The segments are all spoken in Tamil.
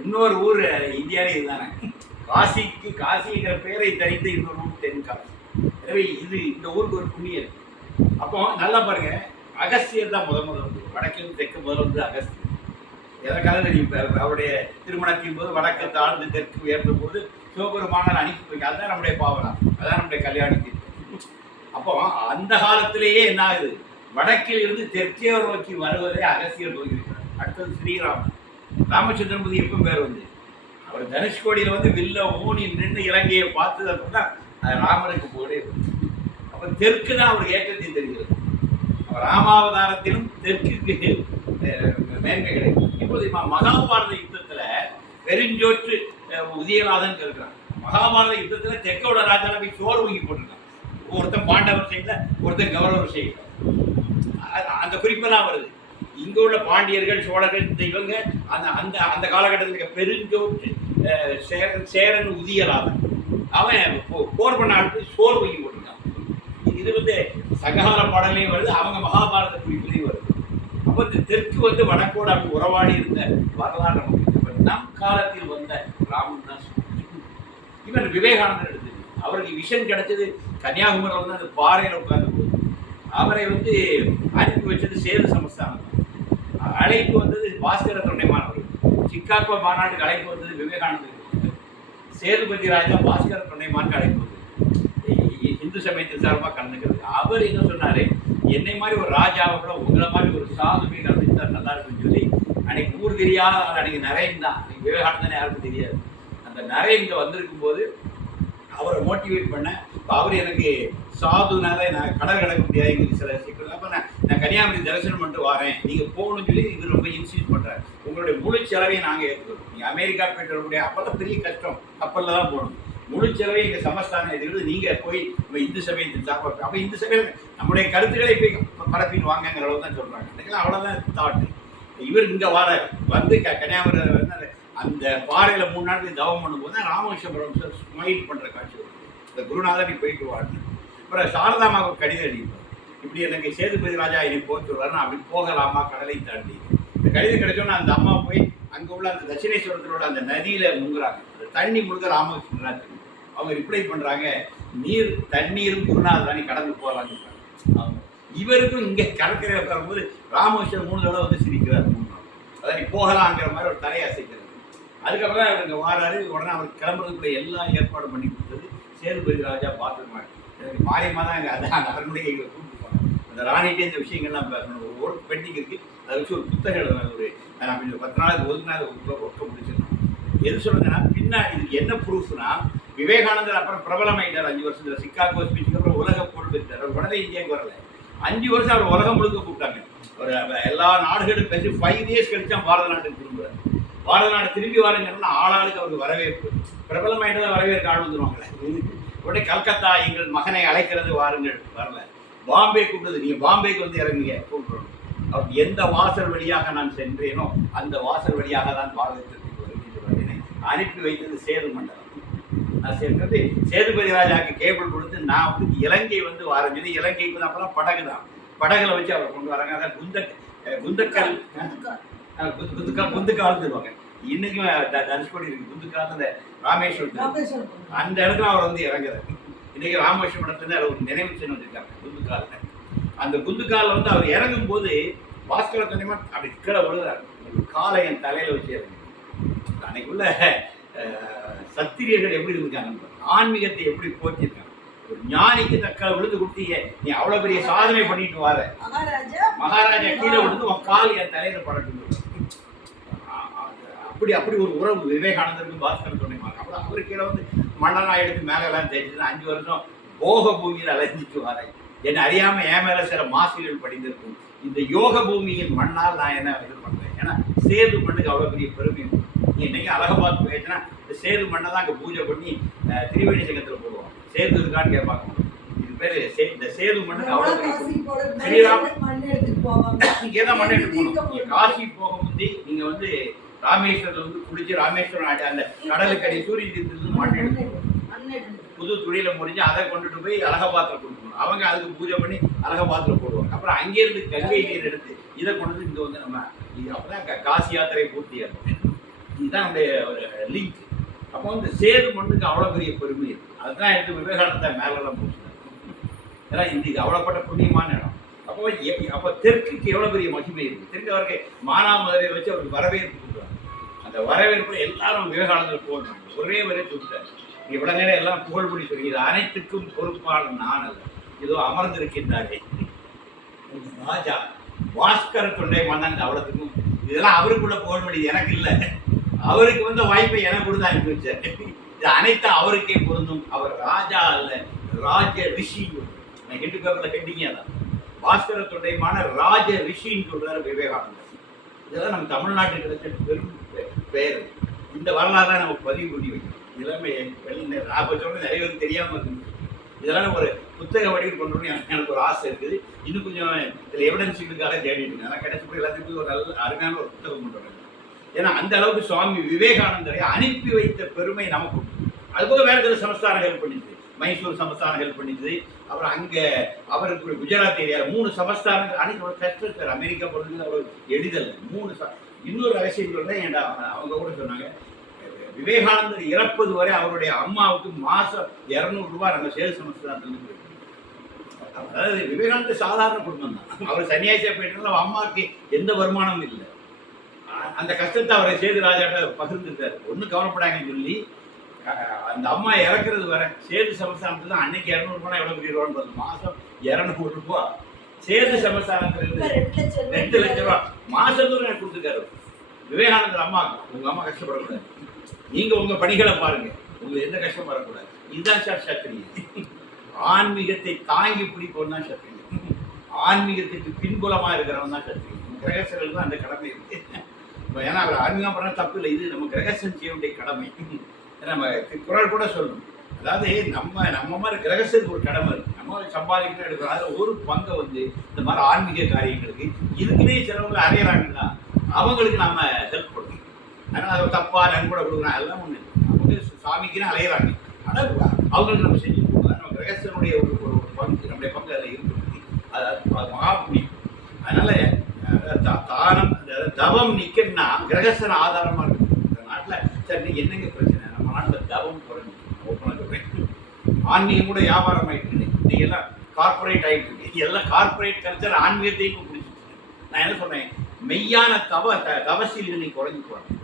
இன்னொரு ஊர் இந்தியாவிலே இதுதானே. காசிக்கு காசிங்கிற பேரை தரித்த இன்னொரு ஊர் தென்காசி. எனவே இது இந்த ஊருக்கு ஒரு புண்ணியம். இருக்கு அப்போ நல்லா பாருங்க. அகஸ்தியர் தான் முத முதல் வந்து. வடக்கில் தெற்கு முதல் வந்து அகஸ்தியர். எதற்காக தெரியும்? அவருடைய திருமணத்தின் போது வடக்கு தாழ்ந்து தெற்கு உயர்ந்த போது சிவபெருமானார் அனுப்பி வைக்க. அதுதான் நம்முடைய பாவனா. அதான் நம்முடைய கல்யாணத்தின் அப்போ அந்த காலத்திலேயே என்ன ஆகுது? வடக்கில் இருந்து தெற்கே நோக்கி வருவதை அகசியர் போகிறார் அடுத்தது ஸ்ரீராமன் ராமச்சந்திரபதி எப்போ பேர் வந்து அவர் தனுஷ்கோடியில் வந்து வில்ல ஊனி நின்று இலங்கையை பார்த்தது அப்படின்னா அது ராமனுக்கு போடே அப்போ தெற்கு தான் அவருக்கு ஏற்றத்தை தெரிகிறது. அவர் ராமாவதாரத்திலும் தெற்குக்கு மேன்மை கிடைக்கும். இப்போது மகாபாரத யுத்தத்தில் பெருஞ்சோற்று உதயநாதன் இருக்கிறான். மகாபாரத யுத்தத்தில் தெற்கோட ராஜாவை போய் சோறு வாங்கி போட்டிருக்கான். ஒருத்தன் பாண்டவர் சைடில் ஒருத்தன் கௌரவர் சைடில். அந்த குறிப்பெல்லாம் வருது. இங்கே உள்ள பாண்டியர்கள் சோழர்கள் இவங்க அந்த அந்த அந்த காலகட்டத்தில் பெருஞ்சோற்று சேரன் சேரன் உதியலாதன் அவன் போ- போர் பண்ண அடுத்து சோர் வாங்கி போட்டிருக்கான் இது வந்து சங்ககால பாடலையும் வருது அவங்க மகாபாரத குறிப்பிலையும் வருது. அப்போ இந்த தெற்கு வந்து வடக்கோடு அப்படி உறவாடி இருந்த வரலாறு நமக்கு நம் காலத்தில் வந்த ராமன் தான் இவன் விவேகானந்தர் எடுத்தது அவருக்கு விஷன் கிடைச்சது கன்னியாகுமரியில் வந்து அந்த பாறையில் உட்கார்ந்து அவரை வந்து அனுப்பி வச்சது சேது சமஸ்தானம் தான். அழைப்பு வந்தது பாஸ்கர தொண்டைமானவர் சிக்காகோ மாநாட்டுக்கு அழைப்பு வந்தது விவேகானந்தருக்கு சேதுபதி ராஜா பாஸ்கர தொண்டைமானுக்கு அழைப்பு வந்தது. இந்து சமயத்தின் சார்பாக கலந்துக்கிறது அவர் என்ன சொன்னார் என்னை மாதிரி ஒரு ராஜாவை கூட உங்களை மாதிரி ஒரு சாதுமே கலந்துக்கிட்டா நல்லா இருக்குன்னு சொல்லி அன்னைக்கு ஊர் தெரியாத அன்னைக்கு நரேன் தான் அன்னைக்கு விவேகானந்தன் யாருக்கும் தெரியாது அந்த நரேன் இங்கே வந்திருக்கும் போது அவரை மோட்டிவேட் பண்ண இப்போ அவர் எனக்கு சாதுனால நான் கடல் கிடக்க முடியாது சில சிக்கல் அப்போ நான் நான் கன்னியாகுமரி தரிசனம் பண்ணிட்டு வரேன். நீங்கள் போகணும்னு சொல்லி இவர் ரொம்ப இன்சிஸ்ட் பண்ணுறாரு உங்களுடைய முழு செலவையும் நாங்கள் ஏற்றுக்கிறோம் நீங்கள் அமெரிக்கா போயிட்டு வரக்கூடிய முடியாது அப்போல்லாம் பெரிய கஷ்டம். கப்பலில் தான் போகணும். முழு செலவை எங்கள் சமஸ்தானம் எதுக்கிறது நீங்கள் போய் நம்ம இந்து சபையை சாப்பாடு அப்போ இந்து சபையில் நம்முடைய கருத்துக்களை போய் பரப்பின்னு வாங்கங்கிற அளவு தான் சொல்கிறாங்க அதுக்கெல்லாம் அவ்வளோதான் தாட்டு. இவர் இங்கே வர வந்து க கன்னியாகுமரி வந்து அந்த- பாறையில் மூணு நாட்டுக்கு தவம் பண்ணும்போது தான் ராமகிருஷ்ணபுரம் சார் ஸ்மைல் பண்ணுற காட்சி இந்த குருநாதர் நீ போயிட்டு வான்னு. அப்புறம் சாரதாமாவுக்கு கடிதம் அடிப்பார் இப்படி எனக்கு சேதுபதி ராஜா இனி போச்சு வரணும் அப்படி போகலாமா கடலை தாண்டி. இந்த கடிதம் கிடைச்சோன்னா அந்த அம்மா போய் அங்கே உள்ள அந்த தட்சிணேஸ்வரத்தில் உள்ள அந்த நதியில் முங்குறாங்க. அந்த தண்ணி முழுக்க ராமகிருஷ்ணன் அவங்க ரிப்ளை பண்ணுறாங்க நீர் தண்ணீரும் குருநாதர் தானே கடந்து போகலான்னு சொல்றாங்க. அவங்க இவருக்கும் இங்கே கடற்கரை உட்காரும்போது ராமகிருஷ்ணன் மூணு தடவை வந்து சிரிக்கிறார் மூணு அதான் நீ போகலாங்கிற மாதிரி ஒரு தலையை அசைக்கிறது அதுக்கப்புறம் அவர் இங்கே வாராரு. உடனே அவர் கிளம்புறதுக்குள்ள எல்லா ஏற்பாடும் பண்ணி கொடுத்தது சேதுபதி ராஜா பார்த்துருமாரு எனக்கு மாரியம்மா தான் அங்கே அதான் அந்த அரண்மனையை கூப்பிட்டு அந்த ராணிகிட்டே இந்த விஷயங்கள்லாம் பேசணும். ஒரு ஒர்க் பெண்டிங் இருக்கு. அதை வச்சு ஒரு புத்தகம் எழுதணும். ஒரு கொஞ்சம் பத்து நாளுக்கு ஒதுக்கு நாள் ஒர்க்கை முடிச்சிடணும். எது சொல்லுங்கன்னா பின்னாடி இதுக்கு என்ன ப்ரூஃப்னா விவேகானந்தர் அப்புறம் பிரபலமாயிட்டார் அஞ்சு வருஷத்தில். சிக்காகோ ஸ்பீச்சுக்கு அப்புறம் உலக புகழ் பெற்றார். அவர் உடனே இந்தியாவுக்கு வரல. அஞ்சு வருஷம் அவர் உலகம் முழுக்க கூப்பிட்டாங்க. ஒரு எல்லா நாடுகளும் பேசி ஃபைவ் இயர்ஸ் கழிச்சா பாரத நாட்டுக்கு திரும்புறாரு பாரத நாடு திரும்பி வரங்கன்னா ஆளாளுக்கு அவருக்கு வரவேற்பு. பிரபலமாயிட்டு தான் வரவேற்க ஆள் வந்துருவாங்களே. உடனே கல்கத்தா எங்கள் மகனை அழைக்கிறது வாருங்கள். வரல. பாம்பே கூப்பிட்டது நீங்க பாம்பேக்கு வந்து இறங்குங்க. கூப்பிடுறோம். அவர் எந்த வாசல் வழியாக நான் சென்றேனோ அந்த வாசல் வழியாக தான் பாரதத்திற்கு வருகிறேன் அனுப்பி வைத்தது சேது மண்டலம் நான் சேர்க்கிறது சேதுபதி ராஜாக்கு கேபிள் கொடுத்து நான் வந்து இலங்கை வந்து வரேன். சொல்லி இலங்கைக்கு வந்து படகு தான். படகுல வச்சு அவரை கொண்டு வராங்க. அதான் குந்த குந்தக்கல் குந்துக்கால். குந்துக்கால் சொல்லுவாங்க. இன்னைக்கும் தனுஷ்கோடி இருக்கு. குந்துக்கால் அந்த ராமேஸ்வரம். அந்த இடத்துல அவர் வந்து இறங்குறாரு. இன்னைக்கு ராமேஸ்வரம் இடத்துல ஒரு நினைவு சின்னம் வச்சிருக்காங்க குந்துக்கால அந்த குந்துக்கால வந்து அவர் இறங்கும் போது பாஸ்கர தனிமா அப்படி கீழே விழுகிறார். காலை என் தலையில வச்சு அன்னைக்குள்ள சத்திரியர்கள் எப்படி இருந்திருக்காங்க ஆன்மீகத்தை எப்படி போச்சிருக்காங்க ஒரு ஞானிக்கு தக்க விழுந்து கொடுத்தீங்க. நீ அவ்வளவு பெரிய சாதனை பண்ணிட்டு வர. மகாராஜா கீழே விழுந்து உன் கால் என் தலையில படட்டும் அப்படி அப்படி ஒரு உறவு விவேகானந்தருக்கும் பாஸ்கர் சொன்னாங்க அப்புறம் அவரு கீழே வந்து மன்னனா எடுத்து மேல எல்லாம் தெரிஞ்சு அஞ்சு வருஷம் போக பூமியில் அலைஞ்சிட்டு வரேன் என்னை அறியாம என் மேல சில மாசுகள் படிந்திருக்கும். இந்த யோக பூமியின் மண்ணால் நான் என்ன இது பண்றேன் ஏன்னா சேது மண்ணுக்கு அவ்வளவு பெரிய பெருமை. நீ இன்னைக்கு அலகாபாத் போயிடுச்சுன்னா இந்த சேது மண்ணை தான் அங்கே பூஜை பண்ணி திரிவேணி சங்கத்தில் போடுவோம் சேது இருக்கான்னு கேட்பாங்க. இது பேரு சே- இந்த சேது மண்ணுக்கு அவ்வளவு பெரிய. ஸ்ரீராம் இங்கே தான் மண்ணை எடுத்து போகணும். நீங்க காசி போக முந்தி நீங்க வந்து ராமேஸ்வரத்துல வந்து குளிச்சு ராமேஸ்வரம் ஆடி அந்த கடலுக்கு அடி சூரிய தீர்த்தத்துல மண்ணை எடுத்து புது துணியில முடிஞ்சு அதை கொண்டுட்டு போய் அலகாபாத்தில் கொடுக்கணும் அவங்க அதுக்கு பூஜை பண்ணி அலகாபாத்தில் போடுவாங்க. அப்புறம் அங்கேருந்து கங்கை நீர் எடுத்து இதை கொண்டு வந்து இங்க வந்து நம்ம இது அப்பதான் காசி யாத்திரை பூர்த்தியாகும் இதுதான் நம்முடைய ஒரு லிங்க் அப்போ வந்து சேது மண்ணுக்கு அவ்வளோ பெரிய பெருமை இருக்கு அதுதான் எடுத்து விவேகானந்தா மேலெல்லாம் போச்சுனார் ஏன்னா இந்த இது அவ்வளோப்பட்ட புண்ணியமான இடம். அப்போ அப்போ தெற்குக்கு எவ்வளோ பெரிய மகிமை இருக்கு? தெற்கு அவருக்கு மானாமதுரை வச்சு அவருக்கு வரவேற்பு இந்த வரவேற்பு எல்லாரும் விவேகானந்தர் போகணும் ஒரே வரை சொல்லிட்டார். இவ்வளவு நேரம் எல்லாம் புகழ்படி சொல்லி இது அனைத்துக்கும் பொறுப்பான நான் அல்ல. இதோ அமர்ந்திருக்கின்றாரே. ராஜா பாஸ்கர தொண்டை மன்னன் அவ்வளோத்துக்கும் இதெல்லாம் அவருக்குள்ள புகழ்படி எனக்கு இல்லை. அவருக்கு வந்த வாய்ப்பை எனக்கு கொடுத்து அனுப்பி வச்சார் இது அனைத்தும் அவருக்கே பொருந்தும். அவர் ராஜா அல்ல. ராஜ ரிஷி. நான் ஹெட்டு பேப்பரில் ஹெட்டிங்க அதான். பாஸ்கர தொண்டைமான ராஜ ரிஷின்னு சொல்றாரு விவேகானந்தர். இதெல்லாம் நம்ம தமிழ்நாட்டுக்கு கிடைச்ச பெரும் பெயர் இந்த வரலாறு தான் நம்ம பதிவு பண்ணி வைக்கணும். இதெல்லாமே வெளி- நான் இப்போ நிறைய பேருக்கு தெரியாமல் இருக்குது. இதெல்லாம் ஒரு புத்தக வடிவில் கொண்டு வரணும் எனக்கு ஒரு ஆசை இருக்குது. இன்னும் கொஞ்சம் இதில் எவிடன்ஸுகளுக்காக தேடிட்டு இருக்கேன். ஆனால் கூட எல்லாத்துக்கும் ஒரு நல்ல அருமையான ஒரு புத்தகம் கொண்டு வரேன் ஏன்னா அந்த அளவுக்கு சுவாமி விவேகானந்தரை அனுப்பி வைத்த பெருமை நமக்கு உண்டு. அதுபோக வேற சில சமஸ்தானம் ஹெல்ப் பண்ணிச்சு. மைசூர் சமஸ்தானம் ஹெல்ப் பண்ணிச்சு. அப்புறம் அங்கே அவருக்கு குஜராத் ஏரியா மூணு சமஸ்தானங்கள் அனைத்து ஒரு கஷ்டம் சார் அமெரிக்கா போகிறது அவ்வளோ எளிதல் மூணு ச- இன்னொரு ரகசியம் தான் ஏன்டா அவங்க கூட சொன்னாங்க. விவேகானந்தர் இறப்பது வரை அவருடைய அம்மாவுக்கு மாதம் இரநூறு ரூபாய் நம்ம சேது சமஸ்தானத்துல போயிருக்கு அதாவது விவேகானந்தர் சாதாரண குடும்பம் தான். அவர் சன்னியாசியாக போயிட்டு அம்மாவுக்கு எந்த வருமானமும் இல்லை. அந்த கஷ்டத்தை அவரை சேது ராஜாட்ட பகிர்ந்துட்டார். ஒன்றும் கவலைப்படாங்கன்னு சொல்லி அந்த அம்மா இறக்குறது வர சேது சமஸ்தானத்தில் தான் அன்னைக்கு இரநூறுபா எவ்வளோ பெரிய ரூபான்னு மாதம் இரநூறு ரூபாய். சமஸ்தானத்துல இருந்து ரெண்டு லட்சம் ரூபாய் மாசத்தோடு எனக்கு கொடுத்துருக்காரு. விவேகானந்தர் அம்மா உங்க அம்மா கஷ்டப்படக்கூடாது. நீங்க உங்க பணிகளை பாருங்க. உங்களுக்கு எந்த கஷ்டம் வரக்கூடாது. இதுதான் சார் சத்திரியம். ஆன்மீகத்தை தாங்கி பிடிப்பவன் தான் சத்திரியம். ஆன்மீகத்துக்கு பின்புலமா இருக்கிறவன் தான் சத்திரியம். கிரகசர்கள் தான் அந்த கடமை. இருக்கு இப்ப ஏன்னா அவர் ஆன்மீகம் பண்ண தப்பு இல்லை. இது நம்ம கிரகசம் செய்ய வேண்டிய கடமை. நம்ம குரல் கூட சொல்லணும் அதாவது நம்ம நம்ம மாதிரி கிரகசருக்கு ஒரு கடமை இருக்குது நம்ம சம்பாதிக்கணும் எடுக்கிறோம் அதில் ஒரு பங்கை வந்து இந்த மாதிரி ஆன்மீக காரியங்களுக்கு இதுக்குன்னே சிலவங்க அறையிறாங்கன்னா அவங்களுக்கு நம்ம ஹெல்ப் கொடுக்கணும். அதனால் அதை தப்பாக நன்கொடை கொடுக்குறோம் அதெல்லாம் ஒன்று அவங்க சாமிக்குன்னு அலையிறாங்க. ஆனால் அவங்களுக்கு நம்ம செஞ்சு கொடுக்கலாம் நம்ம கிரகஸ்தனுடைய ஒரு ஒரு பங்கு நம்முடைய பங்கு அதில் இருக்கிறது அது மகா புண்ணியம். அதனால் த- தானம் தவம் நிற்கணும்னா கிரகஸ்தன ஆதாரமாக இருக்கும் இந்த நாட்டில் சரி என்னங்க பிரச்சனை? நம்ம நாட்டில் தவம் குறைஞ்சி ஆன்மீகம் கூட வியாபாரம் ஆயிட்டு இருக்கு. எல்லாம் கார்ப்பரேட் ஆகிட்டு இருக்கு. எல்லாம் கார்ப்பரேட் கல்ச்சர் ஆன்மீகத்தையும் இப்போ பிடிச்சிட்டு நான் என்ன சொன்னேன்? மெய்யான தவ த- தவசீல் இன்னைக்கு குறைஞ்சு போறாங்க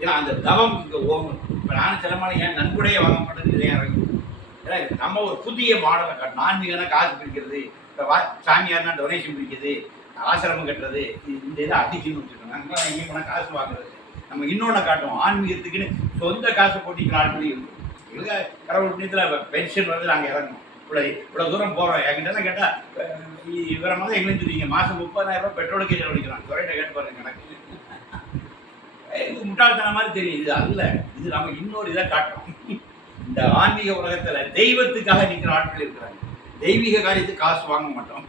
ஏன்னா அந்த தவம் இங்கே ஓங்கணும். இப்போ நானும் சிலமான ஏன் நன்கொடையை வாங்க மாட்டேங்குது இதே இறங்கி ஏன்னா இது நம்ம ஒரு புதிய மாடலை காட்டணும். ஆன்மீகம்னா காசு பிடிக்கிறது? இப்போ வா சாமியார்னா டொனேஷன் பிடிக்கிறது? ஆசிரமம் கட்டுறது? இது- இந்த இதை அடிக்கணும்னு வச்சுக்கோங்க. அங்கே எங்கேயும் போனால் காசு வாங்குறது நம்ம இன்னொன்று காட்டுவோம். ஆன்மீகத்துக்குன்னு சொந்த காசு போட்டிக்கிற ஆட்களும் இருக்கும் இவங்க கடவுள் புண்ணியத்தில் பென்ஷன் வந்து நாங்கள் இறங்கணும் இவ்வளோ இவ்வளோ தூரம் போகிறோம் என்கிட்ட கேட்டால் இவரை மாதிரி எங்கன்னு சொல்லுவீங்க மாதம் முப்பதாயிரம் ரூபாய் பெட்ரோலுக்கு செலவழிக்கிறான் துறையிட்ட கேட்டு பாருங்க கணக்கு. இது முட்டாள்தனம் மாதிரி தெரியும் இது அல்ல. இது நம்ம இன்னொரு இதை காட்டுறோம். இந்த ஆன்மீக உலகத்தில் தெய்வத்துக்காக நிற்கிற ஆட்கள் இருக்கிறாங்க. தெய்வீக காரியத்துக்கு காசு வாங்க மாட்டோம்.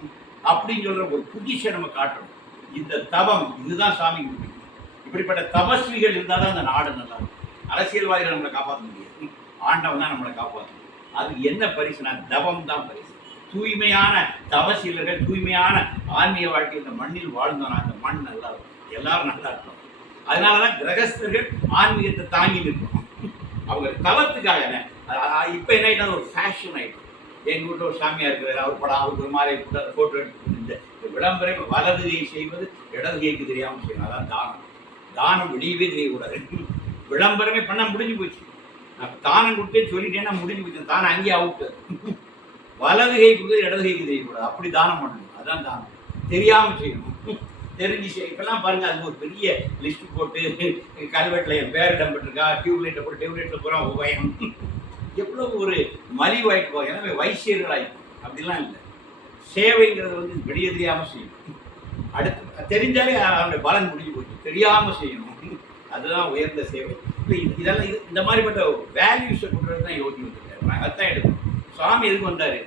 அப்படின்னு சொல்கிற ஒரு புதிஷை நம்ம காட்டுறோம். இந்த தவம் இதுதான் சாமி கும்பிடு. இப்படிப்பட்ட தபஸ்விகள் இருந்தால் தான் அந்த நாடு நல்லா இருக்கும். அரசியல்வாதிகளை நம்மளை காப்பாற்ற முடியாது. ஆண்டவன் தான் நம்மளை காப்பாற்றணும் அது என்ன பரிசுனா தவம் தான் பரிசு. தூய்மையான தவசீலர்கள் தூய்மையான ஆன்மீக வாழ்க்கை இந்த மண்ணில் வாழ்ந்தோம்னா அந்த மண் நல்லா இருக்கும். எல்லாரும் நல்லா இருக்கும் அதனாலதான் கிரகஸ்தர்கள் ஆன்மீகத்தை தாங்கி நிற்கணும். அவங்க தவத்துக்காக இப்போ என்ன ஆயிட்டா அது ஒரு ஃபேஷன் ஆயிட்டு. எங்கள் வீட்டில் ஒரு சாமியாக இருக்கிறார். அவர் படம் அவருக்கு ஒரு மாதிரி போட்டு அதை போட்டோ எடுத்து இந்த இந்த விளம்பரம் வலது கை செய்வது இடது கைக்கு தெரியாமல் செய்யணும். அதான் தானம். தானம் வெளியவே தெரியக்கூடாது. விளம்பரமே பண்ண முடிஞ்சு போச்சு. நான் தானம் கொடுத்தேன்னு சொல்லிட்டேன்னா முடிஞ்சு போச்சு. தானம் அங்கேயே அவுட்டு வலது கை கொடுக்குறது இடது கைக்கு தெரியக்கூடாது. அப்படி தானம் பண்ணணும். அதான் தானம். தெரியாமல் செய்யணும். தெரிஞ்சு செய். இப்பெல்லாம் பாருங்க அது ஒரு பெரிய லிஸ்ட் போட்டு கல்வெட்டில் என் பேர் இடம் பெற்றிருக்கா டியூப்லைட்டை போட்டு டியூப்லைட்டில் பூரா உபயம் எவ்வளோ ஒரு மலிவாயிட்டு போகும் எனவே வைசியர்கள் அப்படிலாம் இல்லை. சேவைங்கிறது வந்து வெளிய தெரியாமல் செய்யணும். அடுத்து தெரிஞ்சாலே அவனுடைய பலன் முடிஞ்சு போச்சு. தெரியாமல் செய்யணும். அதுதான் உயர்ந்த சேவை. இது- இதெல்லாம் இது இந்த மாதிரிப்பட்ட வேல்யூஸை கொண்டு தான் யோகி வந்துருக்காரு அதுதான் எடுக்கும் சுவாமி எதுக்கு வந்தார்?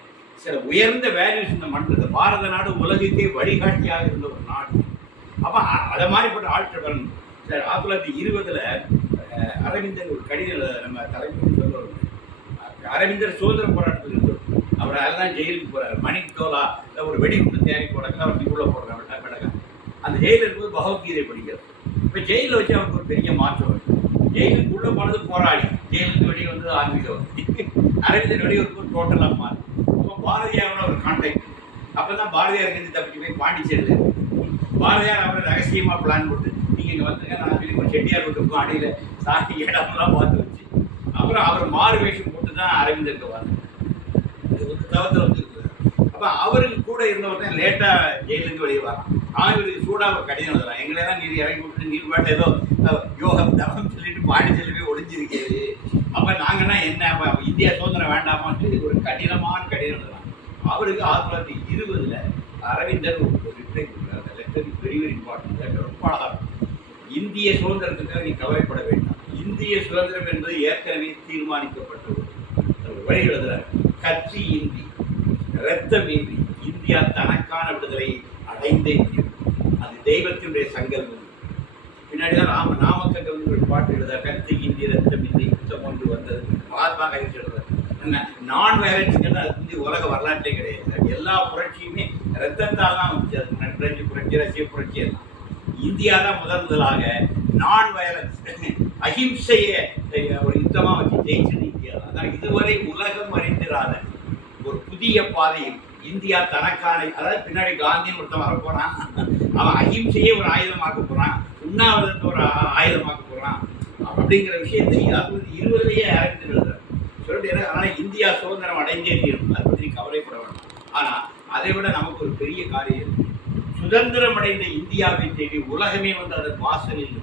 சில உயர்ந்த வேல்யூஸ் இந்த மண் பாரத நாடு உலகுக்கே வழிகாட்டியாக இருந்த ஒரு நாடு. அப்போ அதை மாதிரிப்பட்ட ஆட்கள் வரணும் சார் ஆயிரத்தி தொள்ளாயிரத்தி இருபதில் அரவிந்தர் ஒரு கடிதம் நம்ம தலைமை சொல்லுவாங்க அரவிந்தர் சுதந்திர போராட்டத்தில் இருந்தோம் அவர் அதெல்லாம் ஜெயிலுக்கு போகிறார் மணிக் டோலா இல்லை ஒரு வெடிகுண்டு தேவை வழக்கில் அவர் உள்ள போடுறாங்க விட்டா அந்த ஜெயிலில் இருக்கும்போது பகவத்கீதை படிக்கிறார். இப்போ ஜெயிலில் வச்சு அவருக்கு ஒரு பெரிய மாற்றம் வருது. ஜெயிலுக்குள்ள போனது போராடி ஜெயிலுக்கு வெளியே வந்து ஆன்மீகவாதி அரவிந்தர் வெளியே ஒரு டோட்டலா மாறி. அப்போ பாரதியாரோட ஒரு கான்டாக்ட் அப்பதான் பாரதியார் இருந்து தப்பிச்சு போய் பாண்டிச்சேரியில் பாரதியார் அவரை ரகசியமாக பிளான் போட்டு நீங்கள் இங்கே வந்துருங்க நான் சொல்லி ஒரு செட்டியார் இருக்கும் அடியில சாட்டி இடம்லாம் பார்த்து வச்சு. அப்புறம் அவர் மாறு வேஷம் போட்டு தான் அரவிந்தருக்கு வந்தார். இது ஒரு தவத்தில் வந்து அப்போ அவருக்கு கூட இருந்தவர் தான் லேட்டா வெளியே வரான். அவன் சூடாக சூடா ஒரு கடிதம் எழுதுறான் எங்களெல்லாம் நீர் இறங்கி விட்டு நீர் பாட்டு ஏதோ யோகம் தவம் சொல்லிட்டு பாண்டிச்சேரி போய் ஒளிஞ்சிருக்கிறது. அப்போ நாங்கன்னா என்ன அப்போ இந்தியா சுதந்திரம் வேண்டாமான்னு ஒரு கடினமான கடிதம் எழுதுறான். அவருக்கு ஆயிரத்தி தொள்ளாயிரத்தி இருபதில் அரவிந்தர் ஒரு ரிப்ளை கொடுக்குறாரு. அந்த லெட்டர் வெரி வெரி இம்பார்ட்டன்ட் ரொம்ப அழகாக இந்திய சுதந்திரத்துக்காக நீ கவலைப்பட வேண்டாம். இந்திய சுதந்திரம் என்பது ஏற்கனவே தீர்மானிக்கப்பட்ட ஒரு வழி எழுதுறாரு. கட்சி இந்தி இரத்தம் இந்தி இந்தியா தனக்கான விடுதலை அடைந்தே தெய்வத்தினுடைய சங்கல்பம். பின்னாடி தான் ராம நாமக்கல் ஒரு பாட்டு எழுத கத்தி இந்தி ரத்தம் இந்த யுத்தம் ஒன்று வந்தது. மகாத்மா காந்தி என்ன நான் வயலன்ஸ்ங்கிறது அது வந்து உலக வரலாற்றே கிடையாது. எல்லா புரட்சியுமே ரத்தத்தால் தான் வந்துச்சு. அது முன்னாடி புரட்சி ரசிய புரட்சி எல்லாம். இந்தியா தான் முதல் முதலாக நான் வயலன்ஸ் அஹிம்சையை ஒரு யுத்தமாக வச்சு ஜெயிச்சது இந்தியா தான். அதான் இதுவரை உலகம் அறிந்திராத ஒரு புதிய பாதையில் இந்தியா தனக்கான அதாவது பின்னாடி காந்தின்னு ஒருத்தன் வர போறான். அவன் அஹிம்சையே ஒரு ஆயுதமாக்க போறான். உண்ணாவிரதத்தை ஒரு ஆயுதமாக்க போறான். அப்படிங்கிற விஷயத்தை அது இருபதுலேயே அறிந்து எழுதுறாரு. சொல்லிட்டு எனக்கு அதனால இந்தியா சுதந்திரம் அடைந்தே தீரும். அதை பற்றி கவலைப்பட வேண்டாம் ஆனால் அதை விட நமக்கு ஒரு பெரிய காரியம் இருக்கு. சுதந்திரம் அடைந்த இந்தியாவை தேடி உலகமே வந்து அதன் வாசலில்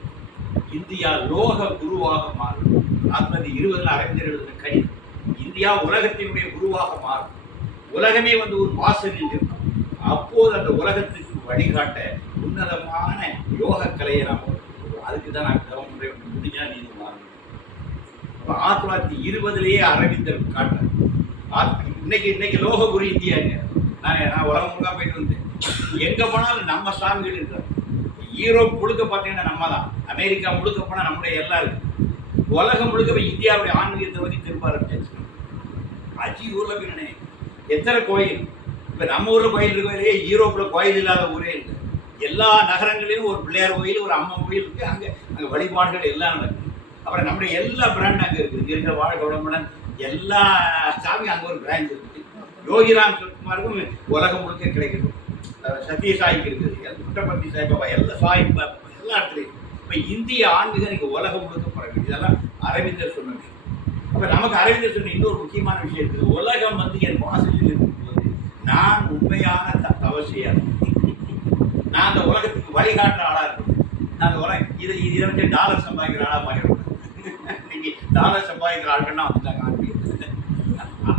இந்தியா லோக குருவாக மாறும். நாற்பது இருபதுல அறிஞர் எழுதின கடிதம். இந்தியா உலகத்தினுடைய குருவாக மாறும். உலகமே வந்து ஒரு வாசலில் இருக்கும். அப்போது அந்த உலகத்துக்கு வழிகாட்ட உன்னதமான யோக கலையை நாம் அதுக்கு தான் நான் தவம் முறை முடிஞ்சா நீ மாறணும் ஆயிரத்தி தொள்ளாயிரத்தி இருபதுலேயே அரவிந்தர் காட்டுறேன் இன்னைக்கு இன்னைக்கு லோக குரு இந்தியாங்க நான் நான் உலகம் முழுக்க போயிட்டு வந்தேன். எங்கே போனாலும் நம்ம சாமிகள் இருக்கிறார் ஈரோப் முழுக்க பார்த்தீங்கன்னா நம்ம தான் அமெரிக்கா முழுக்க போனால் நம்முடைய எல்லாம் இருக்கு. உலகம் முழுக்க இந்தியாவுடைய ஆன்மீகத்தை பற்றி திரும்ப ஆரம்பிச்சாச்சு அஜி உலகினே எத்தனை கோயில்? இப்ப நம்ம ஊர்ல கோயில் இருக்கவே யூரோப்ல கோயில் இல்லாத ஊரே இல்லை. எல்லா நகரங்களிலும் ஒரு பிள்ளையார் கோயில் ஒரு அம்மன் கோயில் இருக்கு. அங்க அங்க வழிபாடுகள் எல்லாம் நடக்குது. அப்புறம் நம்முடைய எல்லா பிராண்ட் அங்க இருக்குது. இங்க இருக்கிற வாழ்க்கை உடம்புடன் எல்லா சாமி அங்க ஒரு பிராண்ட் இருக்கு. யோகிராம் சுகுமாருக்கும் உலகம் முழுக்க கிடைக்கிறது சத்ய சாய்க்கு இருக்குது. புட்டபர்த்தி சாய்பாபா எல்லா சாய் எல்லா இடத்துலையும். இப்ப இந்திய ஆன்மீகம் இங்கே உலகம் முழுக்க பரவி இதெல்லாம் அரவிந்தர் சொன்ன விஷயம். அப்போ நமக்கு அரவிந்தர் சொன்ன இன்னொரு முக்கியமான விஷயம் இருக்குது. உலகம் வந்து என் வாசலில் இருக்கும்போது நான் உண்மையான த தவசியர். நான் அந்த உலகத்துக்கு வழிகாட்டுற ஆளாக இருக்கணும். நான் அந்த உலக இதை இதை வச்சு டாலர் சம்பாதிக்கிற ஆளாக மாறிடக்கூடாது இன்னைக்கு டாலர் சம்பாதிக்கிற ஆட்கள்னா வந்துட்டாங்க ஆன்மீகத்தில்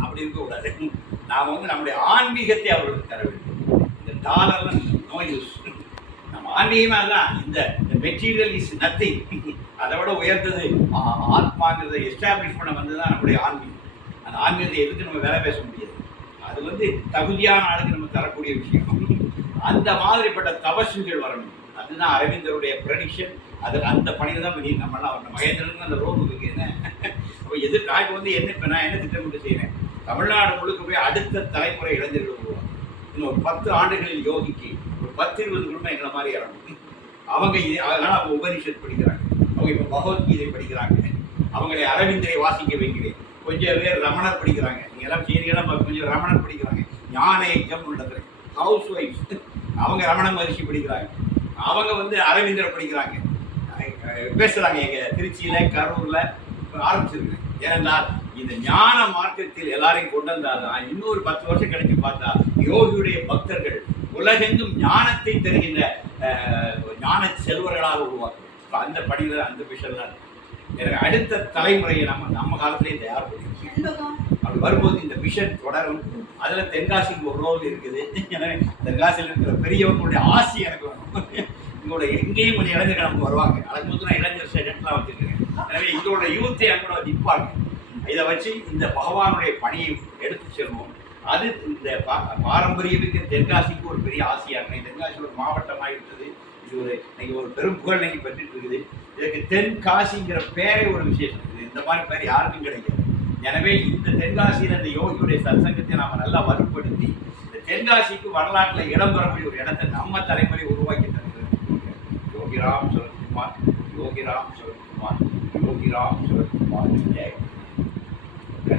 அப்படி இருக்கக்கூடாது. நாம் வந்து நம்முடைய ஆன்மீகத்தை அவர்களுக்கு தர வேண்டும். இந்த டாலர்லாம் நோய் யூஸ். நம்ம ஆன்மீகமாக தான் இந்த மெட்டீரியல் இஸ் நத்திங் அதை விட உயர்ந்தது ஆத்மாங்கிறத எஸ்டாப்ளிஷ் பண்ண வந்து தான் நம்முடைய ஆன்மீகம். அந்த ஆன்மீகத்தை எதுக்கு நம்ம வேலை பேச முடியாது. அது வந்து தகுதியான ஆளுக்கு நம்ம தரக்கூடிய விஷயம். அந்த மாதிரிப்பட்ட தபசுகள் வரணும். அதுதான் அரவிந்தருடைய ப்ரடிக்ஷன் அதில் அந்த பணியில் தான் பண்ணி நம்மளாம் வரணும். மகேந்திரனுக்கு அந்த ரோல் இருக்கு. என்ன? அப்போ எது வந்து என்ன இப்போ நான் என்ன திட்டமிட்டு செய்கிறேன் தமிழ்நாடு முழுக்க போய் அடுத்த தலைமுறை இளைஞர்கள் உருவாங்க இன்னும் ஒரு பத்து ஆண்டுகளில் யோகிக்கு ஒரு பத்து இருபது குடும்பம் எங்களை மாதிரி இறங்கும் அவங்க இது அதனால் அவங்க உபனிஷத் படிக்கிறாங்க. இப்போ பகவத்கீதை படிக்கிறாங்க. அவங்களை அரவிந்தரை வாசிக்க வைக்கிறேன். கொஞ்சம் பேர் ரமணர் படிக்கிறாங்க. நீங்கள் எல்லாம் செய்திகளாம் கொஞ்சம் ரமணர் படிக்கிறாங்க. ஞான யஜம் உள்ளது. ஹவுஸ் ஒய்ஃப் அவங்க ரமண மகிழ்ச்சி படிக்கிறாங்க. அவங்க வந்து அரவிந்தரை படிக்கிறாங்க. பேசுகிறாங்க எங்கள் திருச்சியில் கரூரில் ஆரம்பிச்சிருக்கு ஏனென்றால் இந்த ஞான மார்க்கத்தில் எல்லாரையும் கொண்டு வந்தாதான் இன்னொரு பத்து வருஷம் கழிச்சு பார்த்தா யோகியுடைய பக்தர்கள் உலகெங்கும் ஞானத்தை தருகின்ற ஞான செல்வர்களாக உருவாக்கும் இப்ப அந்த படியில அந்த விஷயம்லாம் இருக்கு. எனவே அடுத்த தலைமுறையை நம்ம நம்ம காலத்திலேயே தயார் பண்ணிக்கணும். செண்பகம் அப்படி வரும்போது இந்த மிஷன் தொடரும். அதுல தென்காசிக்கு ஒரு ரோல் இருக்குது. எனவே தென்காசியில் இருக்கிற பெரியவங்களுடைய ஆசை எனக்கு வேணும். இங்கோட எங்கேயும் கொஞ்சம் இளைஞர்கள் நமக்கு வருவாங்க. வந்து நான் இளைஞர் செகண்ட்லாம் வச்சிருக்கேன் எனவே எங்களோட யூத்தை அங்கோட நிற்பாங்க இதை வச்சு இந்த பகவானுடைய பணியை எடுத்து செல்வோம். அது இந்த பாரம்பரியமிக்க தென்காசிக்கு ஒரு பெரிய ஆசையாக தென்காசி ஒரு மாவட்டமாக இருக்குது இது ஒரு இன்னைக்கு ஒரு பெரும் புகழ் இன்னைக்கு பெற்றுட்டு இருக்குது. இதுக்கு தென்காசிங்கிற பேரே ஒரு விசேஷம். இது இந்த மாதிரி பேர் யாருக்கும் கிடைக்காது எனவே இந்த தென்காசியில் இந்த யோகியுடைய சத்சங்கத்தை நாம் நல்லா வலுப்படுத்தி இந்த தென்காசிக்கு வரலாற்றில் இடம் பெறக்கூடிய ஒரு இடத்தை நம்ம தலைமுறை உருவாக்கி தருகிறது. யோகிராம் சுரத்குமார் யோகிராம் சுரத்குமார் யோகி ஸ்ரீராம் சிவகுமார் ஜெய்.